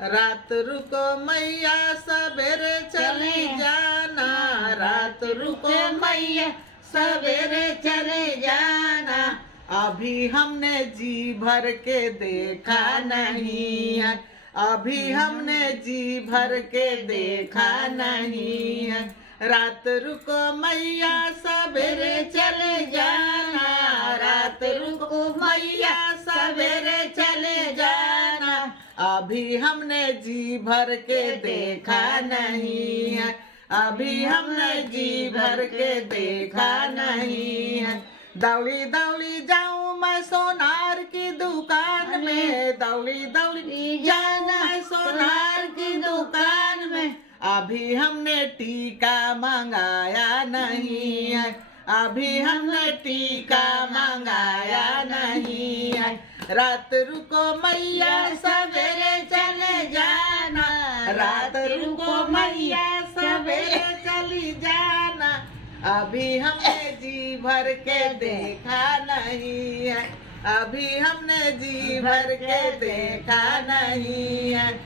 रात रुको मैया सवेरे चली जाना, रात रुको मैया सवेरे चले जाना। अभी हमने जी भर के देखा नहीं है, अभी हमने जी भर के देखा नहीं है। रात रुको मैया सवेरे चले जाना, रात रुको मैया सवेरे चले जाना। अभी हमने जी भर के देखा नहीं है, अभी हमने जी भर के देखा नहीं है। दौड़ी दौड़ी जाऊं मैं सोनार की दुकान में, दौड़ी दौड़ी जाऊं मैं सोनार की दुकान में। अभी हमने टीका मंगाया नहीं है, अभी हमने टीका मंगाया नहीं है। रात रुको मैया सवेरे चले जाना, रात रुको मैया सवेरे चली जाना। अभी हमने जी भर के देखा नहीं है, अभी हमने जी भर के देखा नहीं है।